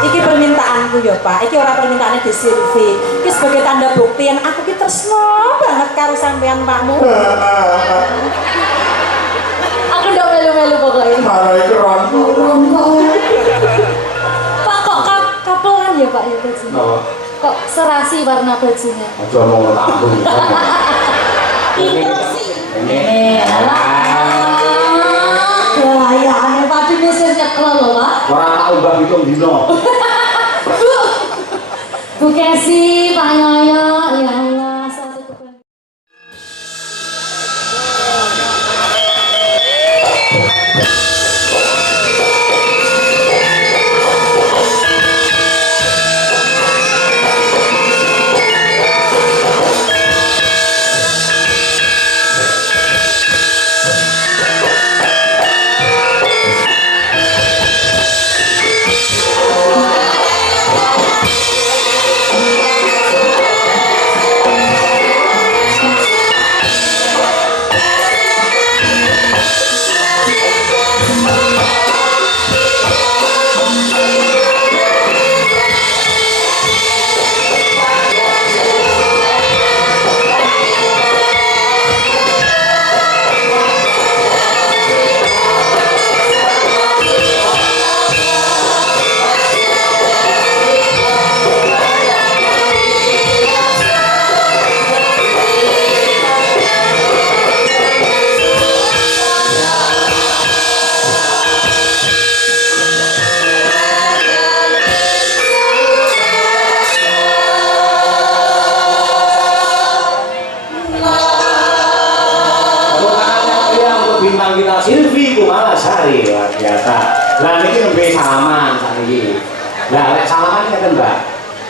Iki permintaanku ya Pak, iki ora permintaannya di Silvi. Iki sebagai tanda bukti yang aku ki tresno banget karo sampean Pakmu. Aku ndak melu-melu pokoknya. Marah iki ronku. Pak kok kapelan ya Pak ya bajunya? Napa? Kok serasi warna bajunya? Aja ngomong tanggung. Ini wah ya aneh padi mesir nyekel lho Pak. Ora tak ubah hitung dino. Bu Kesi, Pak Yoyo, ya Allah, satu kebanggaan. Silvi ku malah sari luar biasa. Lah niki nembe salaman sakniki. Lah lek salaman ngeten Mbak.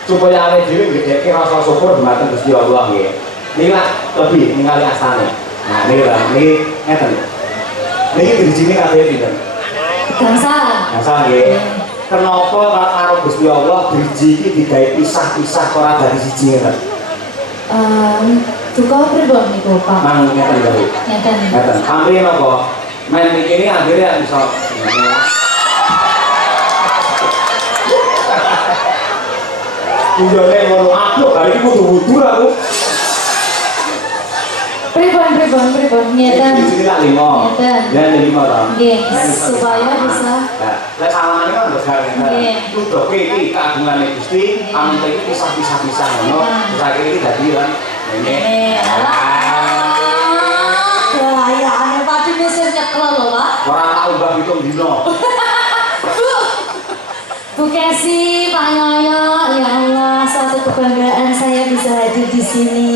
Supaya awake dhewe nggedhekke rasa syukur dumateng Gusti Allah nggih. Niki lak lebih ningali astane. Nah niki lho niki ngeten. Niki dirijine kabeh pinten? Gangsal. Gangsal nggih. Kenapa karo Gusti Allah driji iki digawe pisah-pisah ora dari siji ngeten? Duka pripun niku Pak? Mang ngeten lho. Ngeten. Ngeten. Pamrih napa? Main ini akhirnya bisa tujuannya ngono aku hari ini butuh aku pribon ngeten di sini tak lima dan 5 tahun supaya bisa nah salaman ini kan besar ngeten udah ini keagungan Gusti amun ini pisah ngono terus akhirnya ini jadi kan ini ya aneh padi mesir nyekel lho Pak. Ora tak ubah hitung dino. Bu Kesi, Pak Yoyo, ya Allah, suatu kebanggaan saya bisa hadir di sini.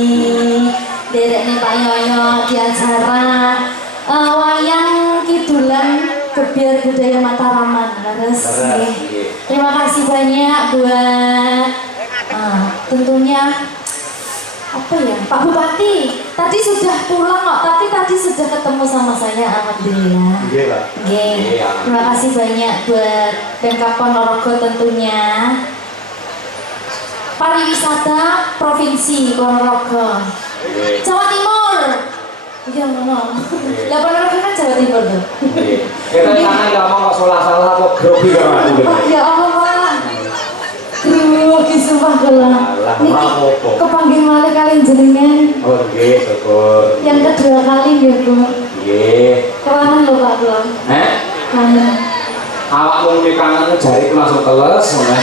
Dereknya Pak Yoyo di acara wayang kidulan Gebiar Budaya Mataraman. Harus. Terima kasih banyak buat tentunya apa ya Pak Bupati. Tadi sudah pulang kok, tapi tadi sudah ketemu sama saya, alhamdulillah. Iya. Terima kasih banyak buat Pemkab Ponorogo tentunya. Pariwisata Provinsi Ponorogo. Jawa Timur. Iya mana? Lah Ponorogo kan Jawa Timur tuh. Kita sana ngomong kok salah-salah kok grogi karo aku. Ya Allah Pak. Grogi sumpah kula. Niki kepanggil malih kali jenengan. Oh nggih, syukur. Yang kedua kali nggih, Bu. Nggih. Kangen lho Pak kula. Kangen. Awakmu muni kangen jariku langsung teles ngono.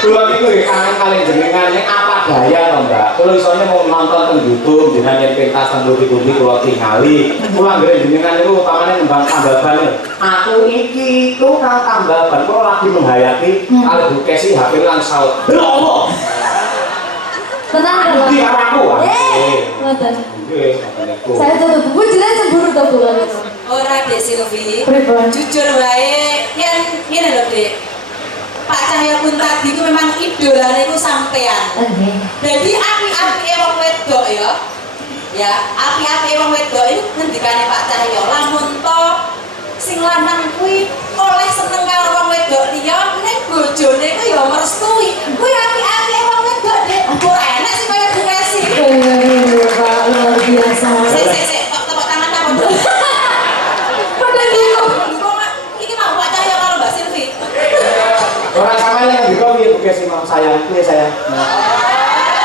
Kula niku nggih kangen kali jenengan ning apa daya to, Mbak. Kula isone mau nonton teng YouTube jenengan yen pentas teng pundi-pundi kula tingali. Kula nggih jenengan niku utamane nembang tambaban. Aku iki ku kang tambaban kula lagi menghayati kali Bu Kesi HP langsung. Lho apa? Tenang lho. Iki aku. Ngoten. Nggih, Saya tutup buku jenengan cemburu to Bu kali. Ora Dek Silvi. Pripun? Jujur wae yen ngene lho Dek. Pak Cahya pun tadi itu memang idolane itu sampean. Nggih. Jadi api-api wong wedok ya. Ya, api-api wong wedok itu ngendikane Pak Cahya lamun to sing lanang kuwi oleh seneng karo wong wedok liya ning bojone ku ya merestui. Kuwi api-api wong wedok Dek. Ora enak sih kaya Bu Kesi. Pak luar biasa. Sik tepuk tangan apa? Padahal iku sayang kuwi sayang.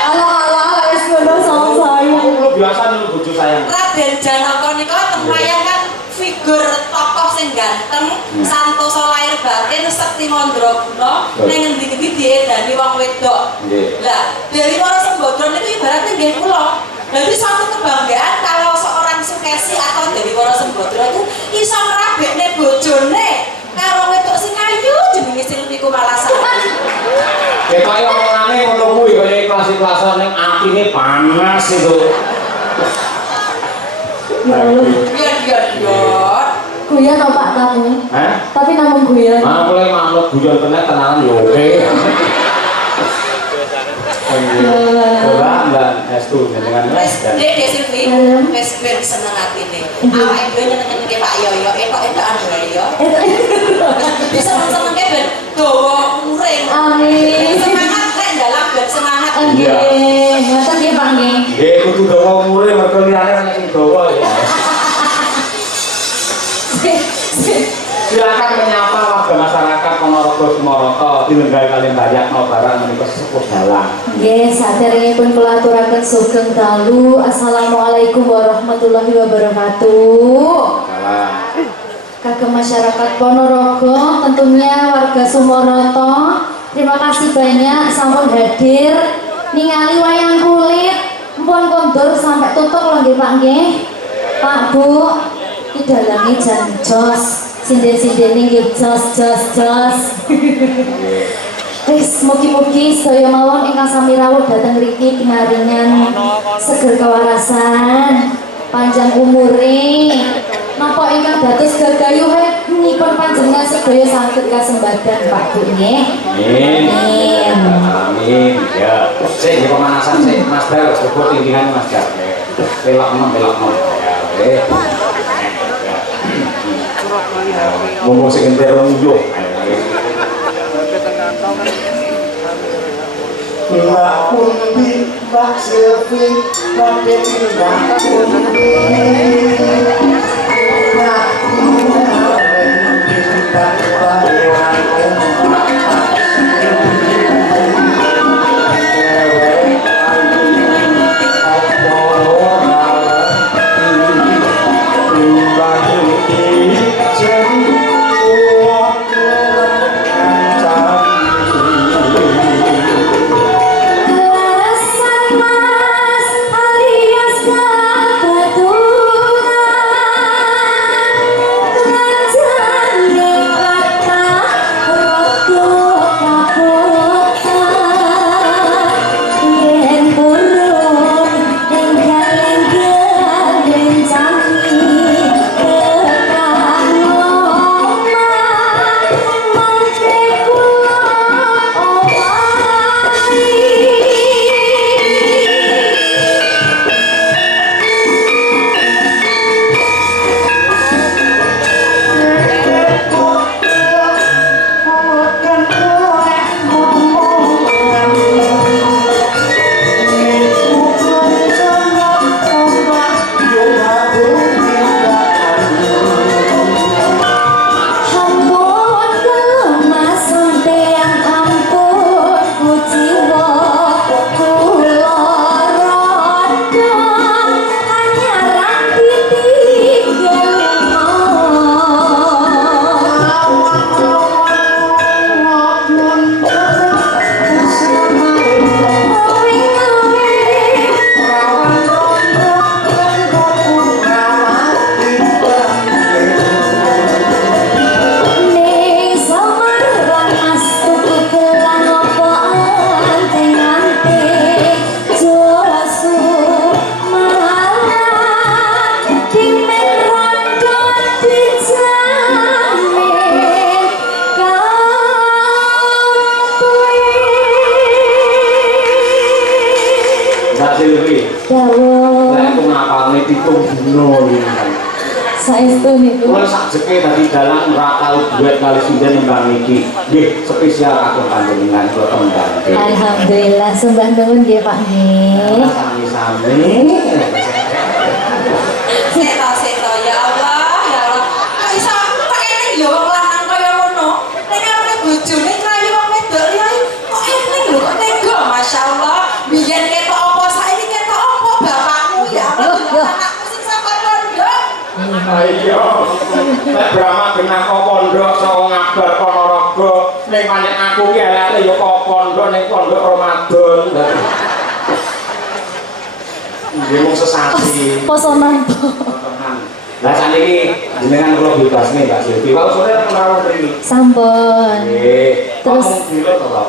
Ala wis ngono sayang. Aku biasa nih bojo sayang. Raden Janaka nika teng wayang kan figur tokoh sing ganteng, santosa lahir batin, sekti mandraguna, ning ngendi-endi diedani wong wedok. Lah, dari para sembodra niku ibaratnya nggih kula. Jadi suatu kebanggaan kalau seorang Sukesi atau dari para sembodra itu iso ngrabekne bojone karo wedok sing ayu jenenge Silvi Kumalasari. Ketoke omongane ngono kuwi kaya kelas-kelasan ning atine panas itu. Biar. Guyon to Pak tamu? Hah? Tapi namun guyon. Ah, mulai manut guyon tenan tenanan yo oke. Mbak Estu dengan Wes, Dek Silvi, wes ben seneng atine. Awake dhewe nyenengke Pak Yoyo, etok-etokan wae yo. Bisa seneng-senengke ben dawa muring. Amin. Semangat rek dalam ben semangat. Nggih, ngoten nggih Pak nggih. Nggih kudu dawa umure mergo liyane ana sing dawa ya. Silakan menyapa warga masyarakat Ponorogo Sumoroto dilenggahi kalian banyak mau barang menika sepuh dalang. Nggih, saderengipun kula aturaken sugeng dalu. Assalamualaikum warahmatullahi wabarakatuh. Salam. Kagem masyarakat Ponorogo, tentunya warga Sumoroto, terima kasih banyak sampun hadir ningali wayang kulit. Mpun kondur sampai tutup lho nggih Pak nggih. Pak Bu, didalangi jan jos. Sinden-sindene nggih jos. Wis mugi-mugi sedaya mawon ingkang sami rawuh dhateng mriki pinaringan seger kewarasan, panjang umure. Napa ingkang dados gagayuhanipun panjenengan sedaya saged kasembadan Pak Bu nggih. Amin. Amin. Ya. Sik pemanasan sik Mas Dar, cukup tinggian Mas Dar. Belok nom. Ya, oke. Ngomong sing entar ngunjuh. Mbak Pundi, Mbak Silvi, Mbak Devi, Mbak Pundi. Mbak Pundi, Mbak Saestu niku. Kula sakjeke tadi dalang ora tau duet kali sinden mbang iki. Nggih, spesial kagem panjenengan kula tembang. Alhamdulillah, sembah nuwun nggih Pak nggih. Sami-sami. Seto ya Allah. Kok iso kene yo wong lanang kaya ngono. Nek arep bojone kayu wong wedok liya kok eling lho. iya. Nek Brahma genah kok pondok saka ngabar Ponorogo, ning pancen aku ki eleke ya kok pondok ning pondok Ramadan. Nggih mung sesasi. Posonan. Lah sakniki jenengan kula bebas nih Mbak Silvi. Kalau sore ora mriki. Sampun. Nggih. Terus dilo to, Pak.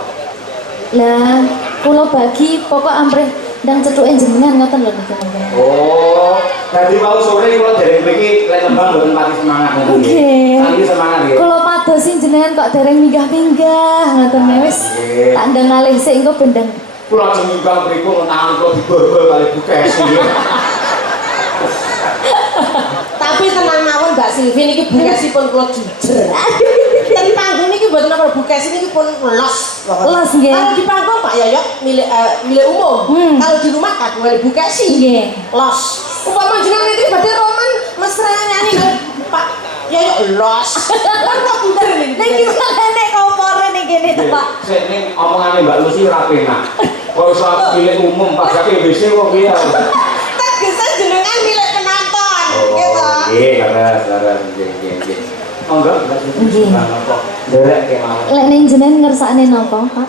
lah kula bagi pokok amprih ndang cetuke jenengan ngoten lho niku. Oh, dadi mau sore kula dereng mriki lek lembang mboten pati semangat ngoten nggih. Nggih. Sakniki semangat nggih. Kula padosi jenengan kok dereng minggah-minggah ngoten wis. Nggih. Tak ndang ngalih sik engko bendang. Kula ajeng minggal mriku tangan kula dibobol kali bukes nggih. Tapi tenang mawon Mbak Silvi niki bukesipun kula jujer. Ten panggung niki mboten napa bukes niki pun los. Los nggih. Kalau di panggung Pak Yoyok milik umum. Kalau di rumah kagungan bukes Nggih. los. Upama jenengan niki badhe roman mesra nyanyi Pak Yoyok los. Kan kok pinter niki. Niki nek kompore ning kene to, Pak. Sik ning omongane Mbak Lucy ora penak. Kok iso milik umum padake WC kok piye. Tegese jenengan milik penonton. Oh, Gitu. nggih, kabar nggih. Monggo Mbak Silvi. Nggih. Kok derek kemawon. Lek ning jenengan ngersakne napa, Pak?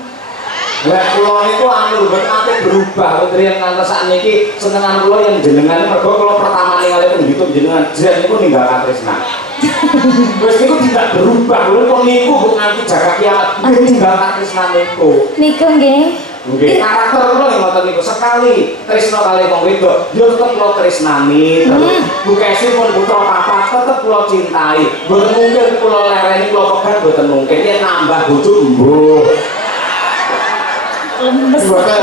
Lah kula niku anu mboten ate berubah ketriyen ngantos sakniki senengan kula yang jenengan mergo kula pertama kali teng YouTube jenengan jen niku ninggal katresnan. Wis niku tidak berubah kula kok niku kok nganti jaga kiamat ninggal katresnan niku. Niku nggih. Nggih karakter kula yang ngoten niku sekali tresna kali wong wedok yo tetep kula tresnani terus bukesipun putra papa tetep kula cintai. Mboten mungkin kula lereni kula pegat mboten mungkin yen nambah bojo mbuh. Lemes. Mboten.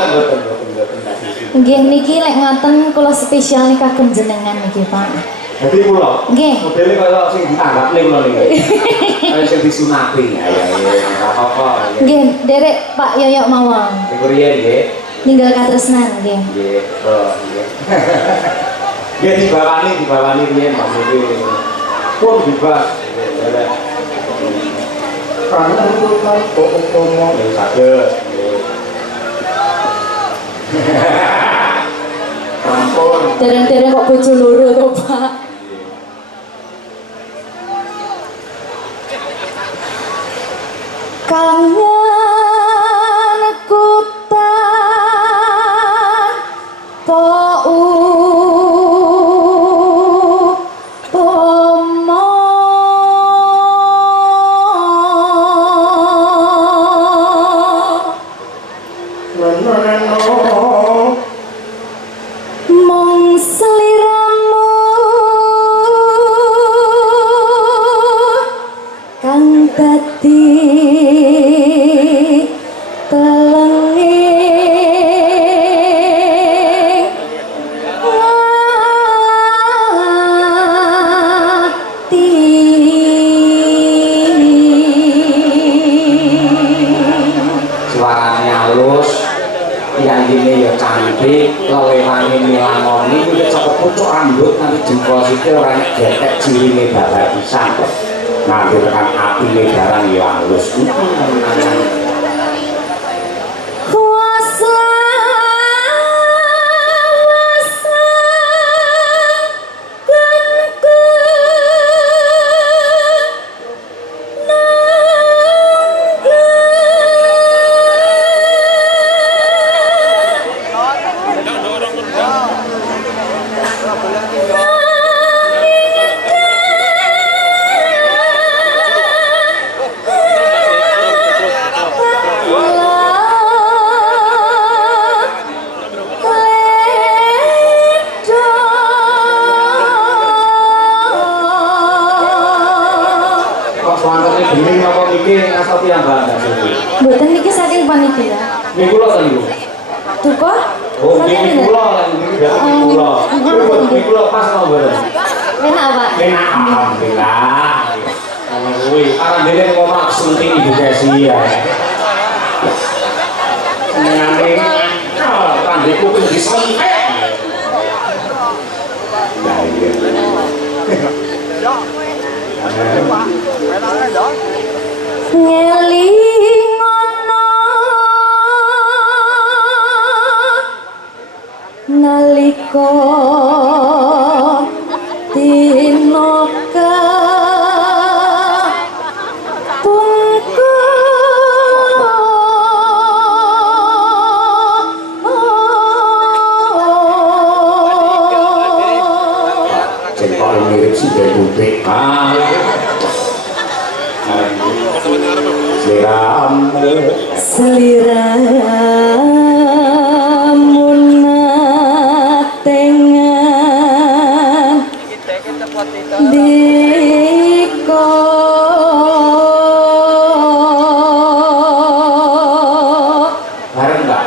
Nggih niki lek ngoten kula spesial nih kagem jenengan niki, Pak. Jadi kula Nggih. modele kaya sing ditanggapne kula niki. Kaya sing disunati. Ya ora apa-apa. Nggih, derek Pak Yoyok mawon. Niku riyen nggih. Ninggal katresnan nggih. Nggih, nggih. Nggih dibawani riyen maksudnya. Pun bebas. Karena itu kan kok ngomong ya saged. Ampun. Dereng-dereng kok bojo loro to, Pak. Kangen kutan po pomo mong seliramu kang dadi telenging ati Suaranya halus, yang gini ya cantik, lelewani milangoni, udah cokok pucuk rambut nanti jempol sikil orang getek cilinge bapak pisang. Nanti tekan api barang ya halus. kuasa wasangku Kok suantarnya bening apa mikir ngasal tiang bangga sih? Mboten niki saking panitia. Ini kula kan ibu? Duka? Oh, ini kula kan, ini berarti kula. Ini kula pas nomornya. Enak, Pak. Enak, alhamdulillah. Kalau gue, karena dia ngomong sementing ibu kasih ya. Ngane, tandiku pun disentek. Ya iya. Ngelingono nalika dina Seliramu Seliramu natengan diko bareng nggak?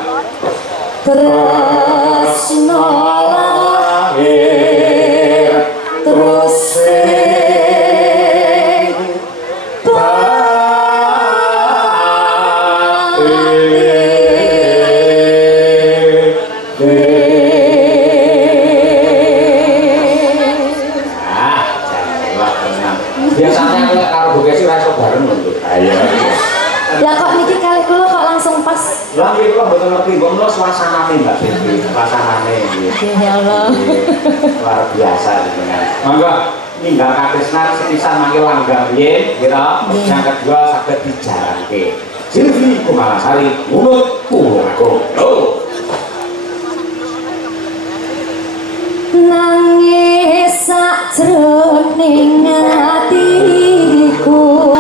tresno lahir terus sing biasanya kalau karo bukesi rasa bareng lho. Ayo. lah kok niki kali kula kok langsung pas. Lah iki kok mboten ngerti, kok menawa suasanane Mbak Silvi, suasanane iki. Ya Allah. Luar biasa jenengan. Monggo ninggal katresnan sepisan mangke langgam yen, kira. Yang kedua saged dijarake. Silvi Kumalasari, Munut Purwaku. Nangis sakjroning atiku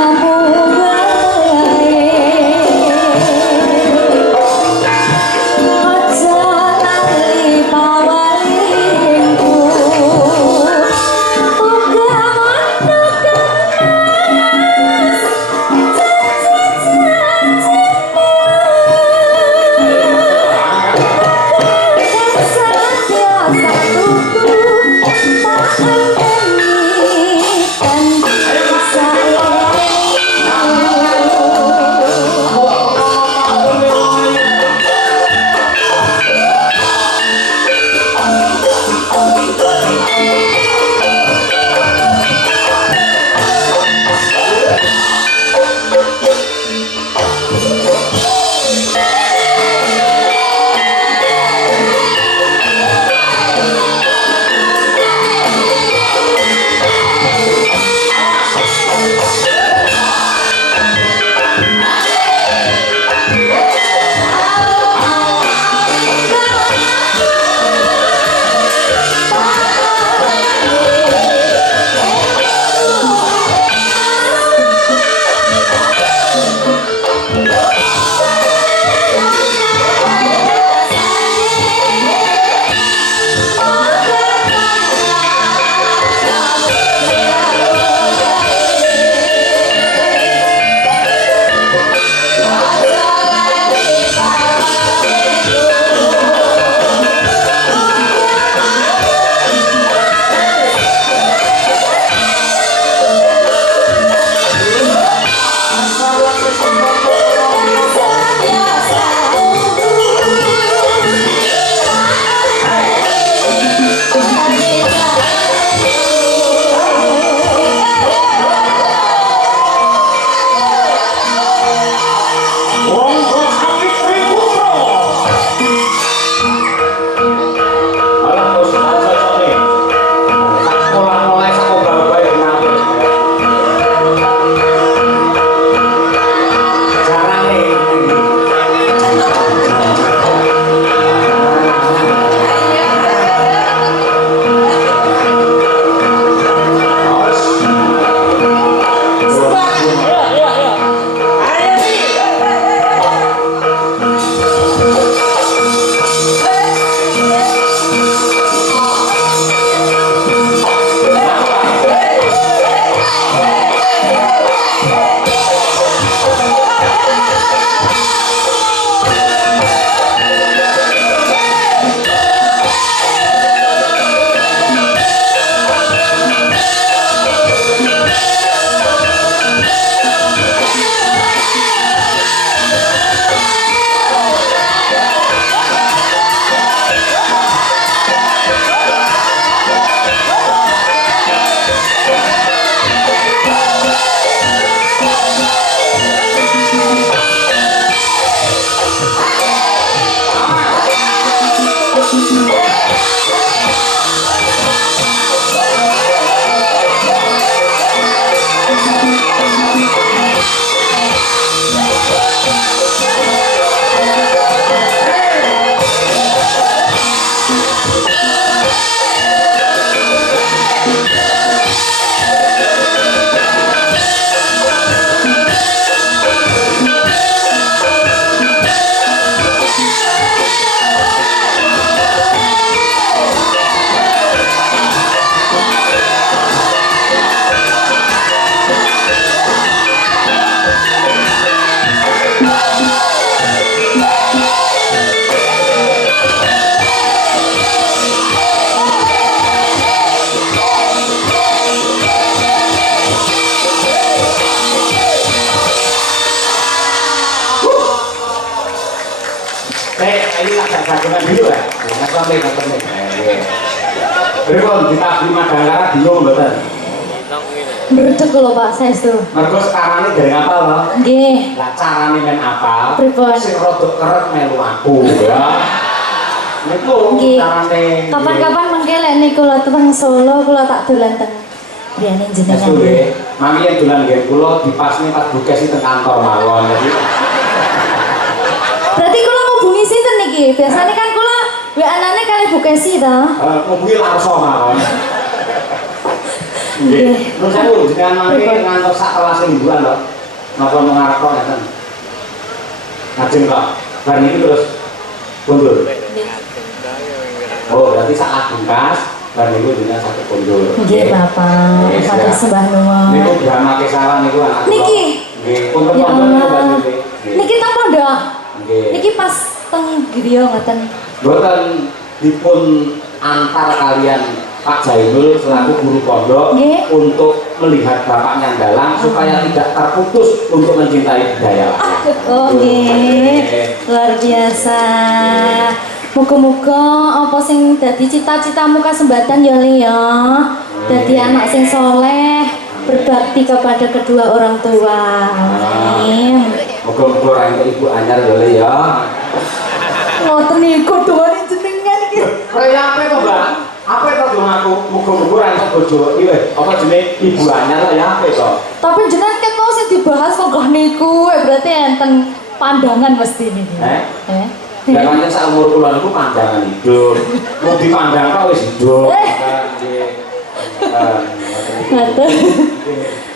ini agak jagungan dulu ya. Ngetemik. Berikut kita di Madangkara bingung betul. Berdek lho Pak, saestu. Mergo sekarang ini dari apa loh? Nggih. Lah carane men apa? Pripun? Sing rada keret melu aku ya. Niku Nggih. carane. Kapan-kapan mengke lek niku kula teng Solo kula tak dolan teng griyane jenengan. Estu nggih. Mami yen dolan nggih kula dipasne pas bukes teng kantor mawon. Jadi Berarti kula ngubungi sinten niki? Biasane kan kula WA-ane kali Bukesi to. ngubungi langsung mawon. Nggih. Terus aku jenengan mangke ngantos sak kelas liburan lho. Napa ngarep kok ngeten. Ngajeng kok. Bar niki terus mundur. Oh, berarti sak bungkas bar niku jenengan saged mundur. Nggih Bapak, Nggih, matur siap. sembah nuwun. Niku drama kesawan niku anak kula. Niki? Nggih, Ya punten-punten niku Mbak Allah. Niki. Niki teng pondok. Nggih. Niki pas teng griya ngoten. Boten dipun antar kalian Pak Jainul selaku guru pondok Nggih. untuk melihat bapaknya dalang supaya tidak terputus untuk mencintai budaya. Oh nggih. Luar biasa. Muga-muga apa sing dadi cita-citamu kasembatan ya Li ya. Dadi anak sing soleh, berbakti kepada kedua orang tua. Amin. Muga-muga ora entuk ibu anyar ya Le ya. Ngoten niku doane jenengan iki. Kaya apa to, Mbak? Apa itu dong aku? Muga-muga ora entuk bojo iki wis. Apa jenenge ibu anyar ya apa to? Tapi jenengan kok sing dibahas kok niku berarti enten pandangan mesti niki. Ya pancen sak umur kula niku pandangan hidup. Mau dipandang kok wis hidup. Nggih. Ngatur.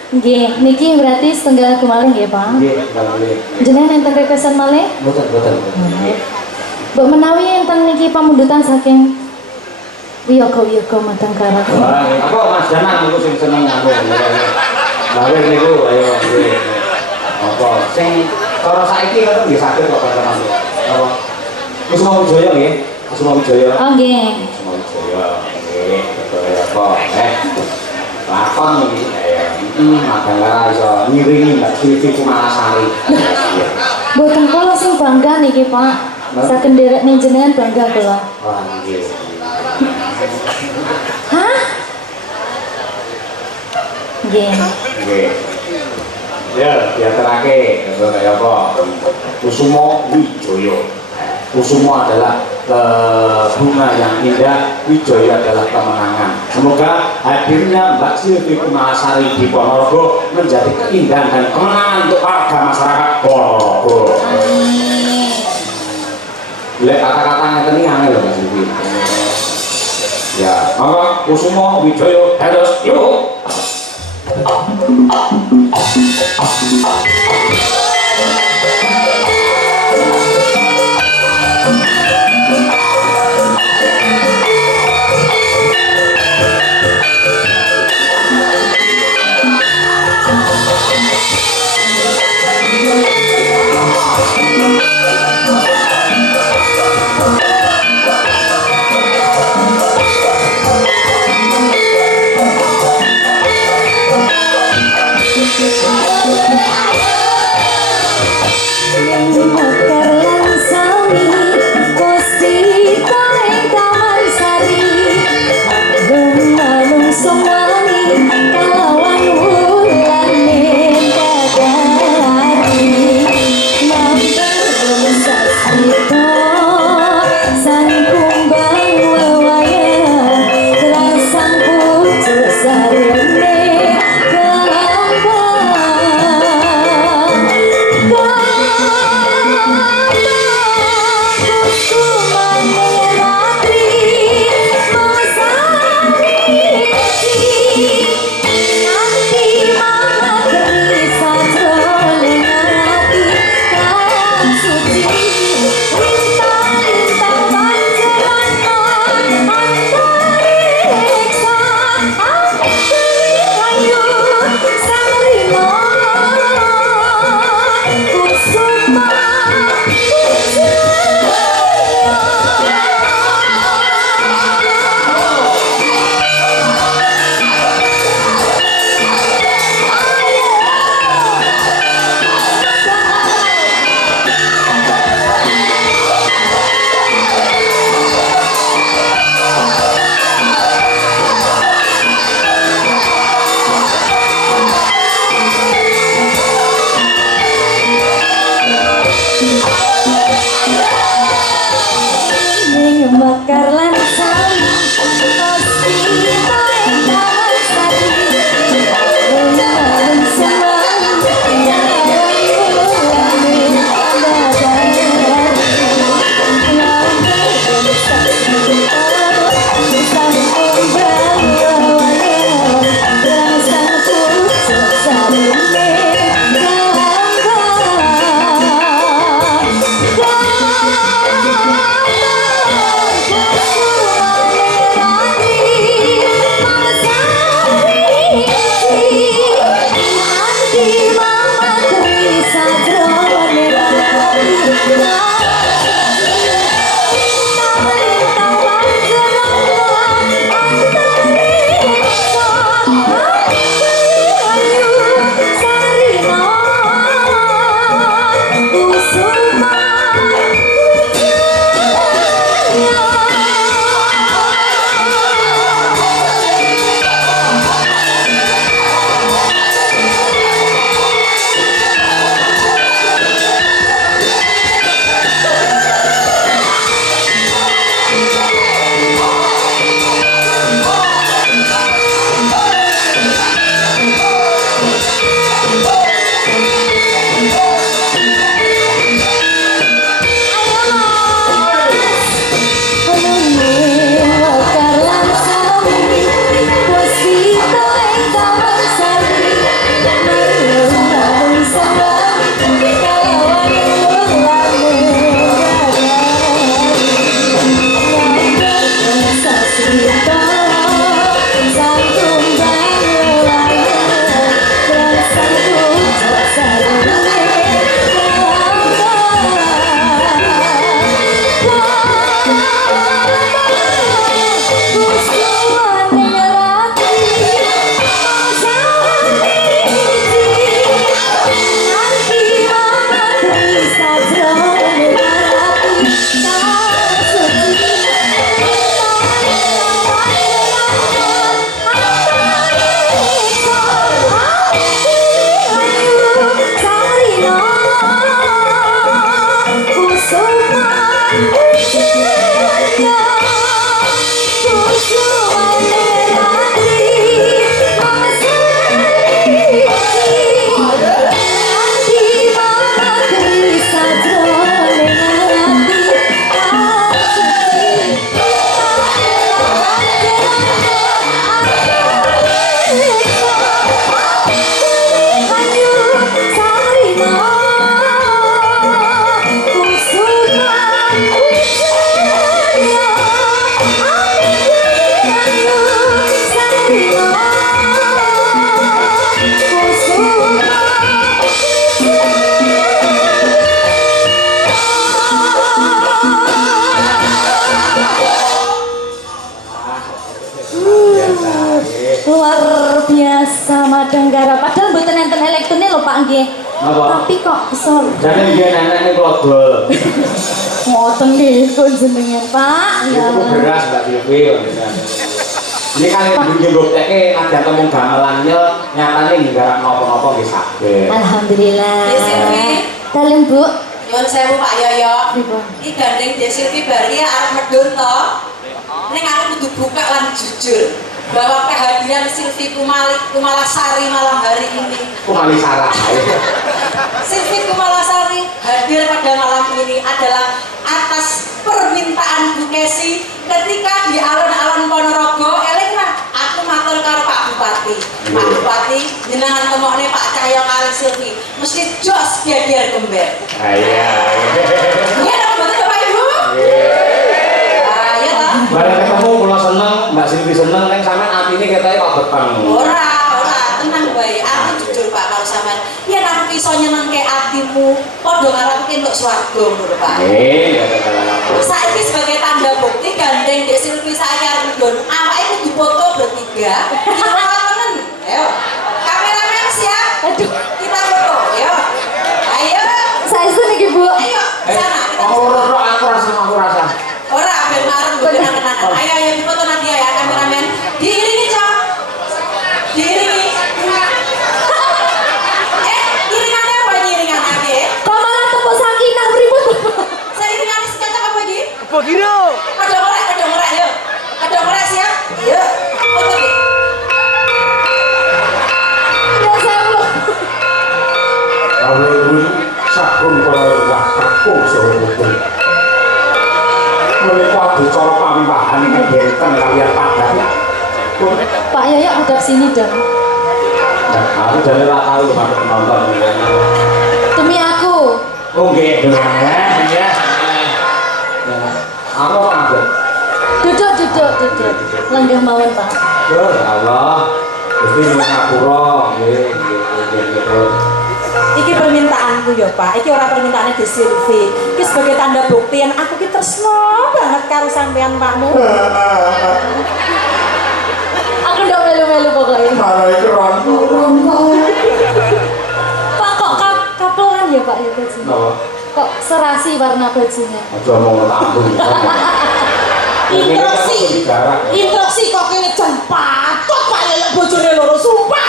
Nggih, niki berarti setengah kemarin nggih, Pak. Nggih, boleh. Jenengan enten requestan malih? Boten. Mbok menawi enten niki pamundutan saking Wiyoga Madangkara. Apa Mas Danang niku sing seneng anu. Balik niku ayo nggih. Apa sing cara saiki ngoten nggih saged kok tenan. Apa? Kusuma Wijaya nggih. Kusuma Wijaya. Oh nggih. Kusuma Wijaya. Nggih, betul ya apa? Lakon iki Madangkara iso ngiringi Mbak Silvi Kumalasari. Mboten kula sing bangga niki, Pak. Saken nderek ning jenengan bangga kula. Wah, nggih. Hah? Nggih. Nggih. Ya, diaturake kaya apa? Kusuma Wijaya. Kusuma adalah bunga yang indah, Wijaya adalah kemenangan. Semoga hadirnya Mbak Silvi Kumalasari di Ponorogo menjadi keindahan dan kemenangan untuk warga masyarakat Ponorogo. Amin. Lek kata-katanya tadi angel loh Mbak Silvi. Ya, maka Kusuma Wijaya harus yuk. nggih. Napa? Tapi kok kesel. Jane biyen nenek klobol. Ngoten nggih pun jenengan, Pak. Ya. Itu beras Mbak Silvi. Ini kan njembokake nadyan temu gamelannya nyatane nggih garap napa-napa nggih saged. Alhamdulillah. Dek Silvi, Dalem, Bu. nyuwun sewu Pak Yoyo. Pripun? Iki gandeng Dek Silvi bari arep medhun to. Ning aku kudu buka lan jujur bahwa kehadiran Silvi Kumalasari malam hari ini. Kumalisara. Silvi Kumalasari hadir pada malam ini adalah atas permintaan Bu Kesi ketika di alun-alun Ponorogo. Eling lah, aku matur karo Pak Bupati. Pak Bupati, jenengan temokne Pak Cahyo kali Silvi mesti jos biar gember. Iya. Iya dong, betul Bapak Ibu? Ah, iya toh? Bareng ketemu kula seneng, Mbak Silvi seneng, ning sampean atine ketoke kok beteng. Ora, tenang bae. Aku jujur Pak karo sampean. Yen aku iso nyenengke atimu, padha karo aku entuk swarga ngono lho Pak. Ya kata-kata. Saiki sebagai tanda bukti gandeng Dek Silvi saiki arep nggon. Awake itu dipoto bertiga. Kita temen. Ayo. Kameramen siap. Aduh, Kita foto. Ayo. Ayo. saestu niki, Bu. Ayo. Sana kita Oh, aku rasa. ora ben marem nggo kenang-kenangan. Ayo ayo dipoto Nadia ya kameramen. Diiringi, Cok. Diiringi. Iringannya apa ini iringannya, Dek? Kok malah tepuk sakinah pripun? Seiringan secocok apa iki? Apa kira? Ada ngorek yuk. Ada ngorek siap? Yuk. Foto Dek. Ya sewu. Awalipun sakun para kakung sawetipun. Menika dicara pamimpahan ing benten kaliyan padang. Pak Yoyo udah sini dong. Aku jane ora tau manut nonton. Demi aku. Oh nggih, ya. Aku kaget. Duduk. Lenggah mawon, Pak. Ya Allah. Gusti ngapura nggih. Iki permintaanku ya Pak, iki ora permintaane Dek Silvi. Iki sebagai tanda bukti yen aku ki tresno banget karo sampean Pakmu. Aku ndak melu-melu pokoknya. Malah iki Pak kok kapelan ya Pak ya bajunya? Napa? Kok serasi warna bajunya? Aja omong tampung. Instruksi kok kene jan patut Pak Yoyo bojone loro sumpah.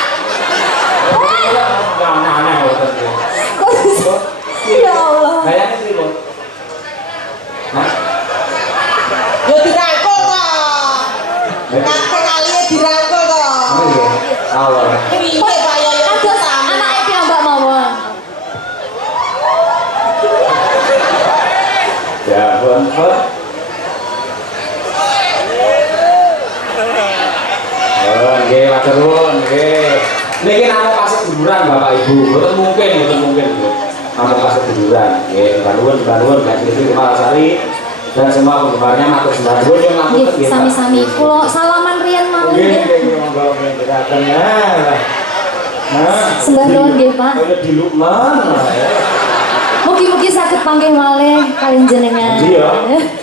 Aneh-aneh ngoten. Kok bisa? Ya Allah. Gayane pripun? Hah? Ya dirangkul to. Kakek kalian dirangkul to. Oh nggih. Allah. Piye Pak Yoyo? Ada anake piyambak mawon. Ya ampun. Oh nggih, matur nuwun nggih. Niki namung pasir hiburan Bapak Ibu. Mboten mungkin. Namung pasir hiburan. Nggih, nuwun Mbak Silvi Kumalasari dan semua penggemarnya matur sembah nuwun yang Nggih, ngapunten nggih. sami-sami. Kula salaman riyen mawon Nggih, nggih. monggo ngenturaken. Nah, Sembah nuwun nggih, Pak. Kaya di Lukman. Mugi-mugi saged panggih malih kalian jenengan. Janji ya.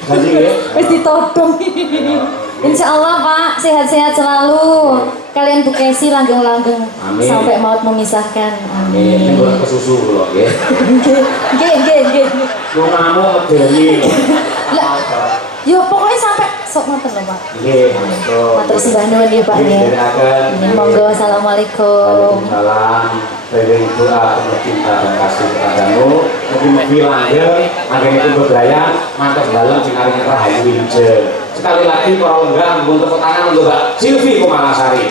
Janji nggih. Wis ditodong. Insyaallah Pak, sehat-sehat selalu. Kalian Bu Kesi langgeng-langgeng Amin. sampai maut memisahkan. Amin. Ning kesusu kula nggih. Nggih. Wong ngamuk medeni. Lah, yo pokoknya sampai sok ngoten lho Pak. Nggih, matur. Matur sembah nuwun nggih Pak ya. Dherekaken. Ini monggo assalamualaikum. Waalaikumsalam. Dari doa cinta dan kasih kepadamu. Mugi-mugi langgeng, anggenipun bebrayan, mantos dalem sinaring rahayu wilujeng. Sekali lagi para lenggah untuk tepuk tangan untuk Mbak Silvi Kumalasari.